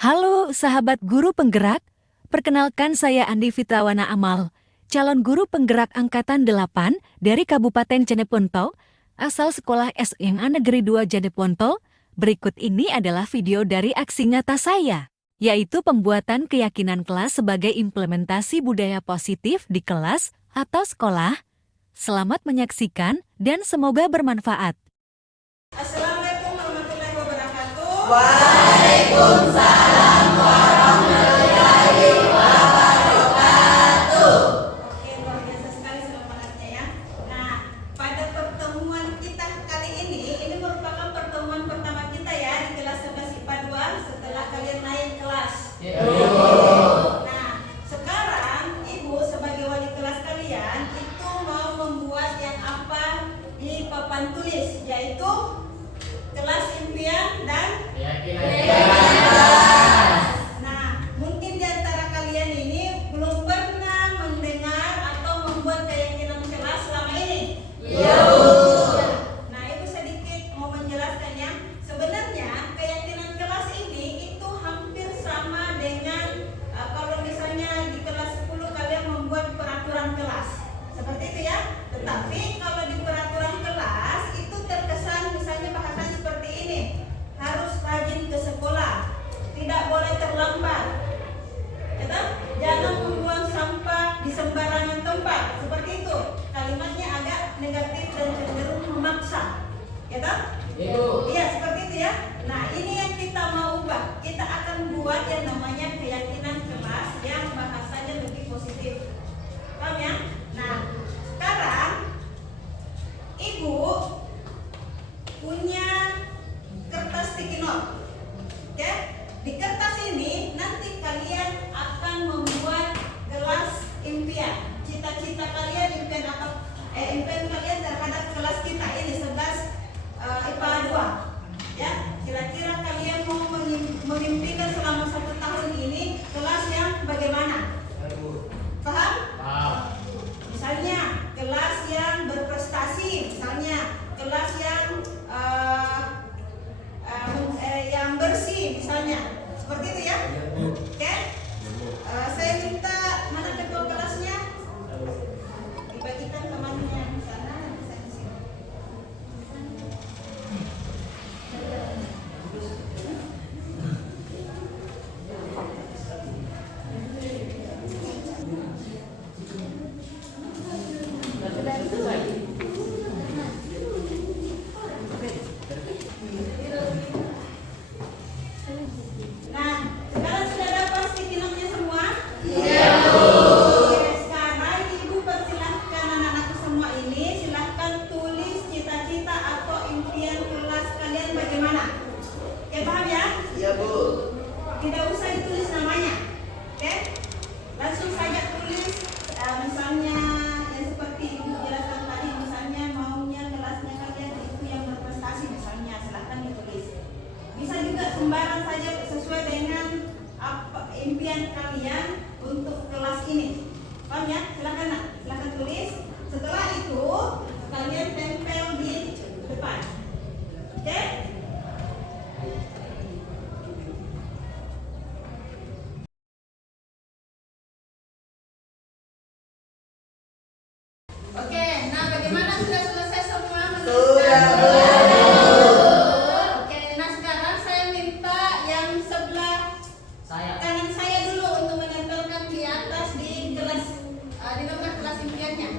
Halo sahabat guru penggerak, perkenalkan saya Andi Fitrawana Amal, calon guru penggerak Angkatan 8 dari Kabupaten Jeneponto, asal sekolah SMA Negeri 2 Jeneponto. Berikut ini adalah video dari aksi nyata saya, yaitu pembuatan keyakinan kelas sebagai implementasi budaya positif di kelas atau sekolah. Selamat menyaksikan dan semoga bermanfaat. Assalamualaikum warahmatullahi wabarakatuh. Waalaikumsalam warahmatullahi wabarakatuh. Oke, luar biasa sekali semangatnya ya. Nah, pada pertemuan kita kali ini merupakan pertemuan pertama kita ya di kelas 11 IPA 2 setelah kalian naik kelas. Nah, sekarang Ibu sebagai wali kelas kalian itu mau membuat yang apa di papan tulis, yaitu kelas impian dan Nah, mungkin di antara kalian ini belum pernah mendengar atau membuat keyakinan kelas selama ini. Nah, Ibu sedikit mau menjelaskan ya. Sebenarnya keyakinan kelas ini itu hampir sama dengan kalau misalnya di kelas 10 kalian membuat peraturan kelas. Seperti itu ya. Tetapi kalau di peraturan kelas itu terkesan misalnya bahasanya seperti ini. Harus rajin ke sekolah, tidak boleh terlambat, jangan membuang sampah di sembarangan tempat. Seperti itu, kalimatnya agak negatif dan cenderung memaksa, Iya, seperti itu ya. Nah, ini yang kita mau ubah. Kita akan buat yang namanya keyakinan kelas yang bahasanya lebih positif. Paham ya? Nah, sekarang Ibu punya kertas sticky note. Oke? Di kertas ini nanti kalian akan membuat gelas impian. Cita-cita kalian, impian apa? Impian kalian terhadap kelas kita ini 11 IPA 2. Ya, kira-kira kalian mau memimpikan selama 1 tahun ini kelas yang bagaimana? Paham? Misalnya kelas yang berprestasi, misalnya kelas yang yang bersih misalnya, seperti itu ya. Oke? Saya minta mana ketua kelasnya dibagikan temannya di sana, bisa di sini. Nah, sekarang sudah dapat sticky note-nya semua? Oke, sekarang Ibu persilahkan anak-anakku semua ini, silahkan tulis cita-cita atau impian kelas kalian bagaimana. Oke, paham ya? Iya, Bu. Tidak usah ditulis namanya. Oke? Langsung saja tulis misalnya yang seperti Ibu jelaskan tadi, misalnya maunya kelasnya kalian itu yang berprestasi misalnya, silahkan ditulis. Bisa juga sembarang saja sesuai dengan apa impian kalian untuk kelas ini. Paham ya? Silakan nak, silakan tulis. Setelah itu kalian tempel di depan. Oke? Oke, nah bagaimana sudah selesai semua Sudah, Bu. Oke, nah sekarang saya minta yang sebelah kanan saya dulu untuk menempelkan di atas di kelas di nomor kelas impiannya.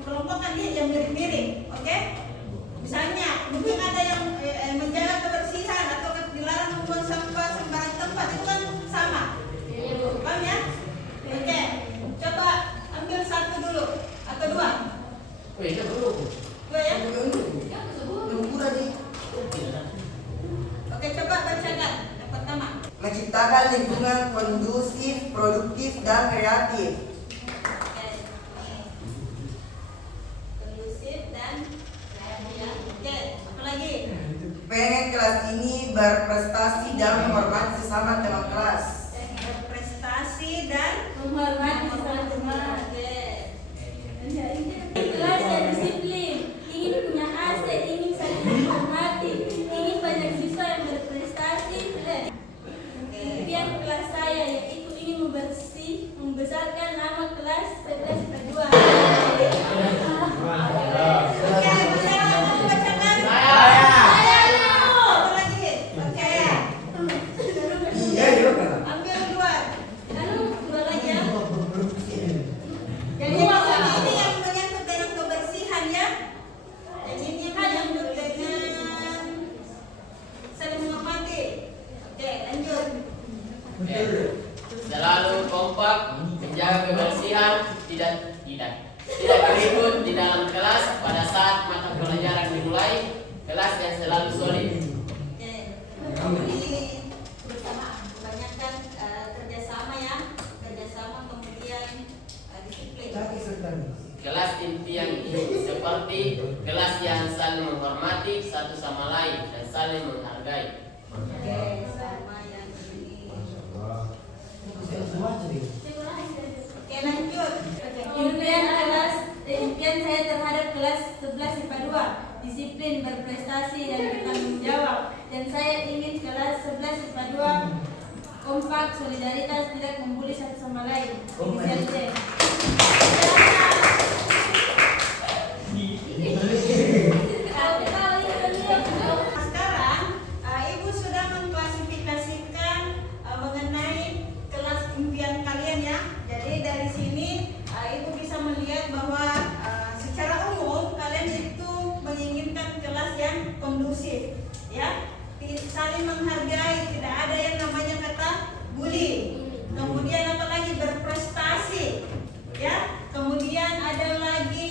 kelompokkan dia yang mirip-mirip, oke? Misalnya, mungkin ada yang menjaga kebersihan atau dilarang membuang sampah sembarang tempat, itu kan sama. Paham ya? Oke, coba ambil satu dulu atau dua. Dua ya? Oke, coba bacakan yang pertama. Menciptakan lingkungan kondusif, produktif, dan kreatif. Oke, kondusif dan kreatif. Oke, apa lagi? Pengen kelas ini berprestasi dan menghormati sesama teman kelas. Berprestasi dan Menghormati sesama teman. Oke. Kelas yang disiplin, ingin punya AC, ingin saling menghormati, ingin banyak siswa yang berprestasi. Impian kelas saya yaitu ingin membesarkan nama kelas 11 kedua. Oke, bersama mau bacakan? Saya. Apa lagi? Oke. Ambil dua. Lalu Dua lagi ya. Jadi ini yang menyangkut dengan kebersihan ya. Dan ini yang menyangkut dengan saling menghormati. Oke, lanjut. Selalu kompak, menjaga kebersihan, tidak ribut di dalam kelas pada saat mata pelajaran dimulai, kelas yang selalu solid. Oke. Ini bersama, kebanyakan kerjasama ya, kerjasama kemudian disiplin. Kelas impian seperti kelas yang saling menghormati satu sama lain dan saling menghargai. Oke, sama yang ini. Oke, lanjut. Impian saya terhadap kelas 11 IPA 2, disiplin, berprestasi, dan bertanggung jawab. Dan saya ingin kelas 11 IPA 2 kompak, solidaritas, tidak membuli satu sama lain. Inisial C. Sekarang Ibu sudah mengklasifikasikan mengenai kelas impian kalian ya. Jadi dari sini Ibu bisa melihat bahwa secara umum kalian itu menginginkan kelas yang kondusif, ya, saling menghargai, tidak ada yang namanya kata bully. Kemudian apa lagi? Berprestasi, ya. Kemudian ada lagi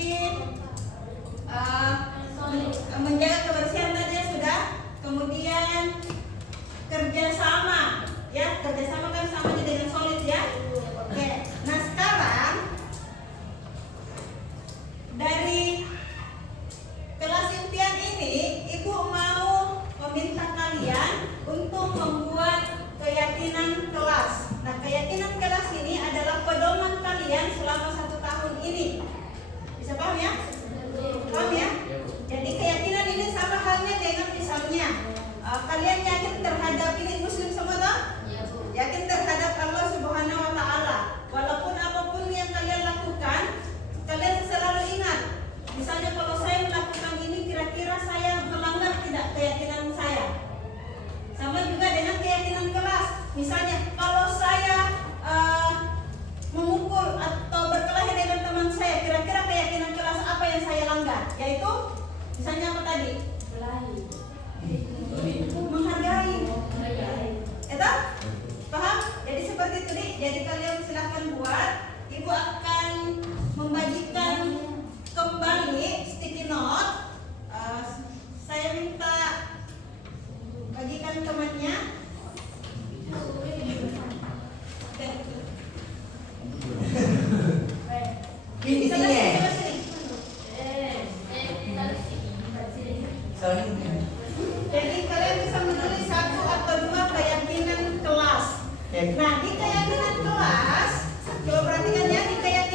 menjaga kebersihan tadi ya sudah. Kemudian kerjasama, ya, kerjasama kan sama aja dengan solid ya. Oke, nah sekarang dari kelas impian ini Ibu mau meminta kalian untuk membuat keyakinan kelas. Nah, keyakinan kelas ini adalah pedoman kalian selama 1 tahun ini. Bisa paham ya? Paham ya? Jadi keyakinan ini sama halnya dengan misalnya kalian yakin terhadap ini muslim semua toh? Yakin terhadap Allah Subhanahu wa taala. Walaupun apapun yang kalian lakukan, kalian selalu ingat. Misalnya kalau saya melakukan ini kira-kira saya melanggar tidak keyakinan saya. Sama juga dengan keyakinan kelas. Misalnya kalau saya memukul atau berkelahi dengan teman saya, kira-kira keyakinan kelas apa yang saya langgar? Yaitu misalnya apa tadi? Menghargai. Itu? Paham? Jadi seperti itu nih. Jadi kalian silahkan buat. Ibu akan membagikan kembali sticky note. Saya minta bagikan temannya. Di sini. Jadi kalian bisa menulis 1 atau 2 keyakinan kelas. Nah, di keyakinan kelas, coba perhatikan ya, di keyakinan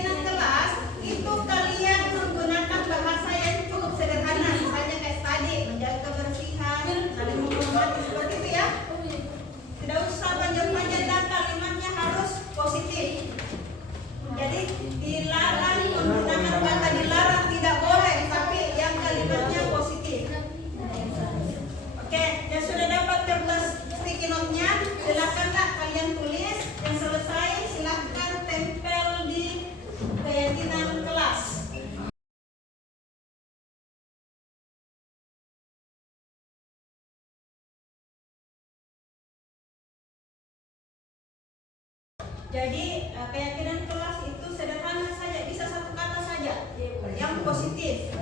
Jadi keyakinan kelas itu sederhana saja, bisa satu kata saja yang positif,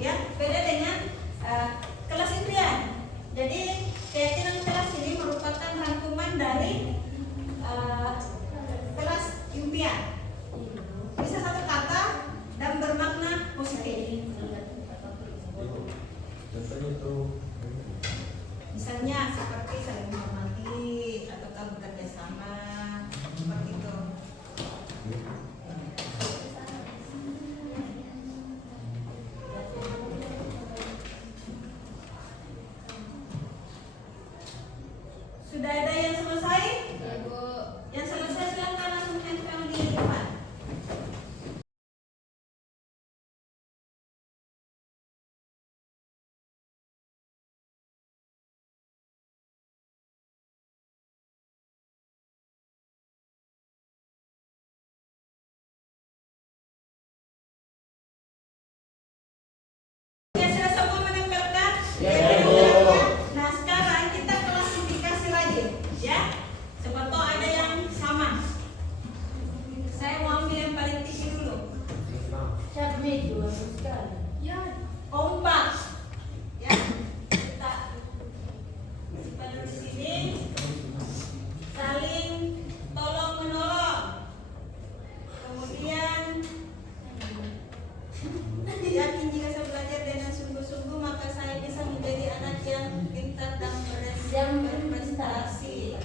ya. Beda dengan kelas impian. Jadi keyakinan kelas ini merupakan rangkuman dari kelas impian. Bisa satu kata dan bermakna positif. Misalnya seperti saling menghormati atau bekerja sama, seperti itu. Sudah ada yang selesai? Yang selesai silakan langsung tempel di depan. Ya, sudah semua menempelkan? Nah, sekarang kita klasifikasi lagi, ya. Siapa tahu ada yang sama. Saya mau ambil yang paling tinggi dulu. Kompak. Ya. Kita simpan dulu di sini. Saling tolong menolong. Kemudian yakin jika saya belajar dengan sungguh-sungguh maka saya bisa menjadi anak yang pintar dan berprestasi.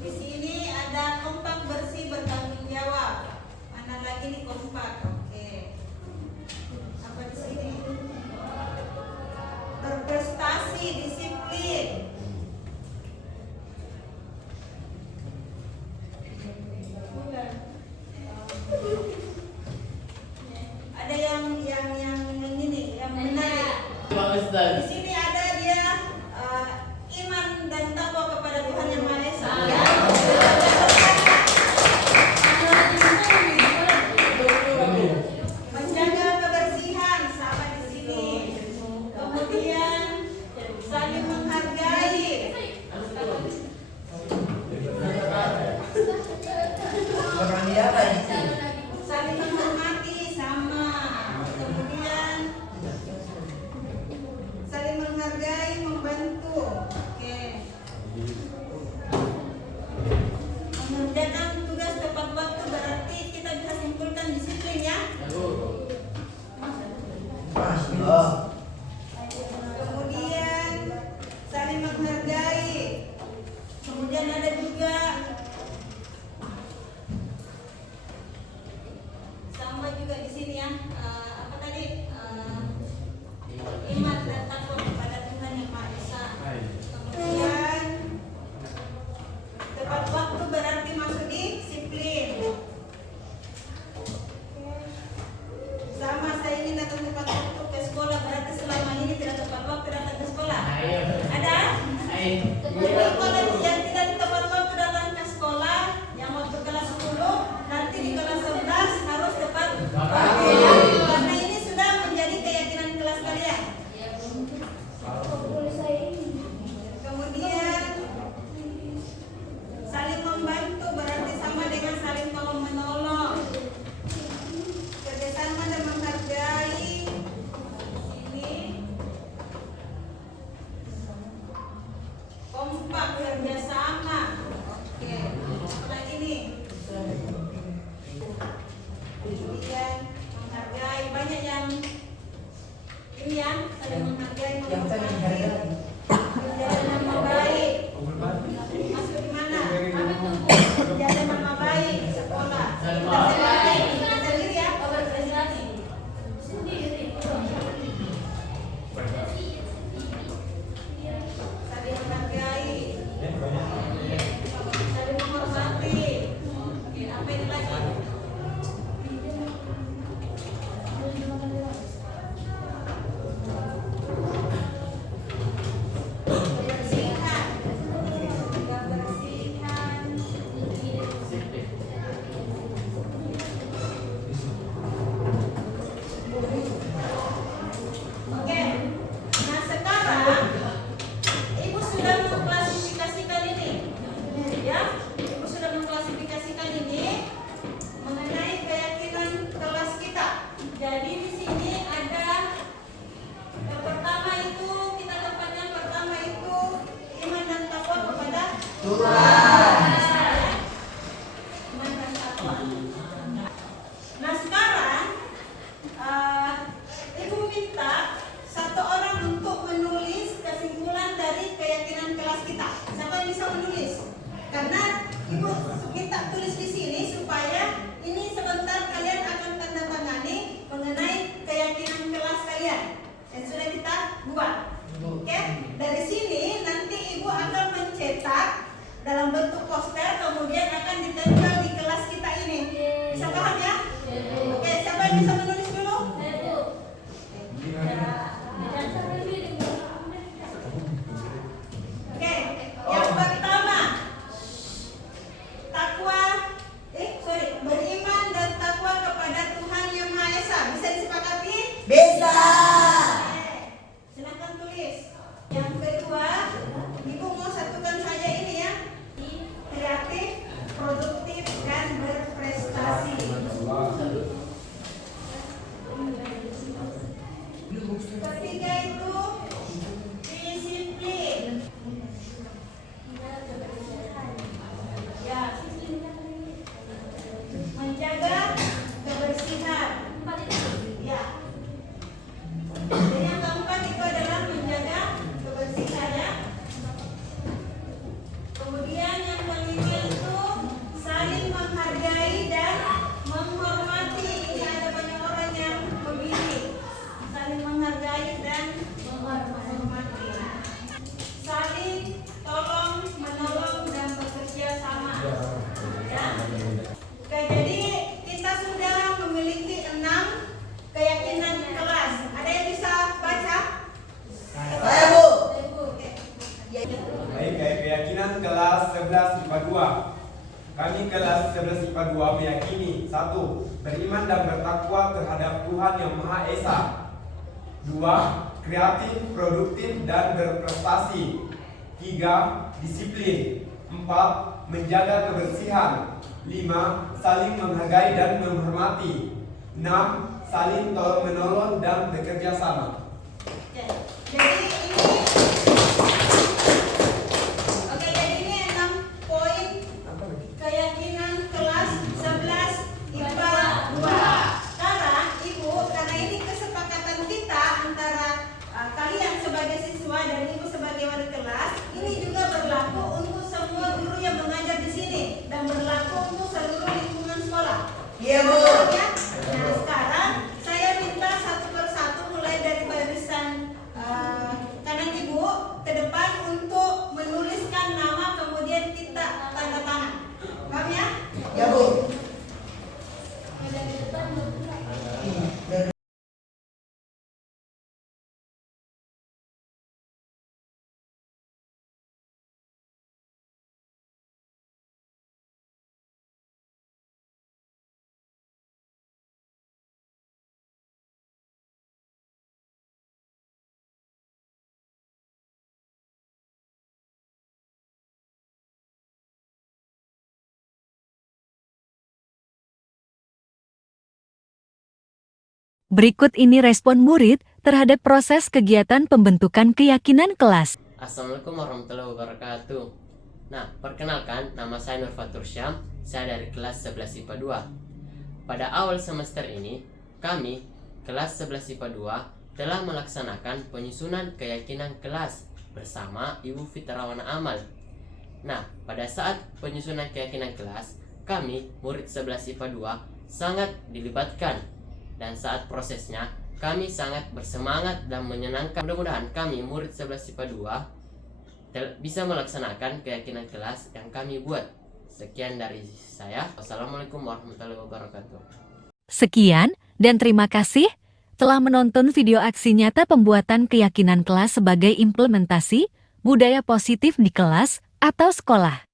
Di sini ada kompak, bersih, bertanggung jawab. Mana lagi nih kompak? Oke. Apa di sini? Berprestasi, disiplin. Ada yang ini, yang menarik. Pak Di Ustaz. sini ada dia iman dan takwa kepada Tuhan Yang Maha Esa. Ya. Menjaga kebersihan sama di sini. Kemudian saling menghargai. Saling menghormati sama. Kemudian saling menghargai, membantu. Oke. Mengerjakan tugas tepat waktu berarti kita bisa simpulkan disiplin, ya. Kemudian saling menghargai. Kemudian ada juga sama juga di sini, ya. Apa tadi? Iman dan takwa kepada Tuhan Yang Maha Esa. Kemudian tepat waktu berarti masuk disiplin. Sama, saya ingin datang tepat waktu ke sekolah berarti selama ini tidak tepat waktu datang ke sekolah. Ada? Jadi kalau yang tidak tepat waktu datang ke sekolah, yang waktu kelas 10, nanti di kelas 11 harus tepat waktu. Karena ini sudah menjadi keyakinan kelas kalian. Kemudian saling membantu berarti sama dengan saling tolong menolong. Kerjasama dan menghargai. Ini kompak, kerjasama. Oke. Apa lagi nih? Kemudian menghargai, banyak yang ini, ya, saling menghargai, menghormati. Kerja nama baik. Masuk di mana? Kerja nama baik di sekolah. Kita sendiri, ya. Saling menghargai. Saling menghormati. Oke, apa ini lagi? yang bisa menulis dulu? Saya Bu. Dan sampai Oke, yang pertama beriman dan takwa kepada Tuhan Yang Maha Esa. Bisa disepakati? Bisa. Oke, silakan tulis. Yang kedua, Ibu mau satukan saja ini ya. Kreatif, produktif, dan berprestasi. Ketiga itu disiplin. Ya, menjaga kebersihan. Ya. Dan yang keempat itu adalah menjaga kebersihan ya. Kemudian yang kelima itu saling menghargai dan menghormati. Ini ada banyak orang yang memilih saling menghargai dan menghormati. Saling tolong menolong dan bekerja sama. Ya. Oke, jadi kita sudah memiliki 6 keyakinan kelas. Ada yang bisa baca? Saya Bu. Oke. Baik, keyakinan kelas 11 IPA 2. Kami kelas 11 IPA 2 meyakini 1. Beriman dan bertakwa terhadap Tuhan Yang Maha Esa. 2. Kreatif, produktif, dan berprestasi. 3. Disiplin. 4. Menjaga kebersihan. 5. Saling menghargai dan menghormati. 6. Saling tolong menolong dan bekerja sama. Jadi ini 6 poin keyakinan kelas 11 IPA 2. Sekarang Ibu, karena ini kesepakatan kita antara kalian sebagai siswa dan Ibu sebagai wali kelas, ini juga berlaku untuk semua guru yang mengajar di sini dan berlaku untuk seluruh lingkungan sekolah. Iya Bu. Ya? Nah, sekarang saya minta satu persatu mulai dari barisan kanan Ibu ke depan untuk menuliskan nama, kemudian kita tanda tangan. Paham ya? Ya Bu. Berikut ini respon murid terhadap proses kegiatan pembentukan keyakinan kelas. Assalamualaikum warahmatullahi wabarakatuh. Nah, perkenalkan, nama saya Nur Fatur Syam, saya dari kelas 11 IPA 2. Pada awal semester ini, kami, kelas 11 IPA 2, telah melaksanakan penyusunan keyakinan kelas bersama Ibu Fitrawana Amal. Nah, pada saat penyusunan keyakinan kelas, kami, murid 11 IPA 2, sangat dilibatkan. Dan saat prosesnya, kami sangat bersemangat dan menyenangkan. Mudah-mudahan kami, murid 11 IPA 2, bisa melaksanakan keyakinan kelas yang kami buat. Sekian dari saya. Wassalamualaikum warahmatullahi wabarakatuh. Sekian dan terima kasih telah menonton video aksi nyata pembuatan keyakinan kelas sebagai implementasi budaya positif di kelas atau sekolah.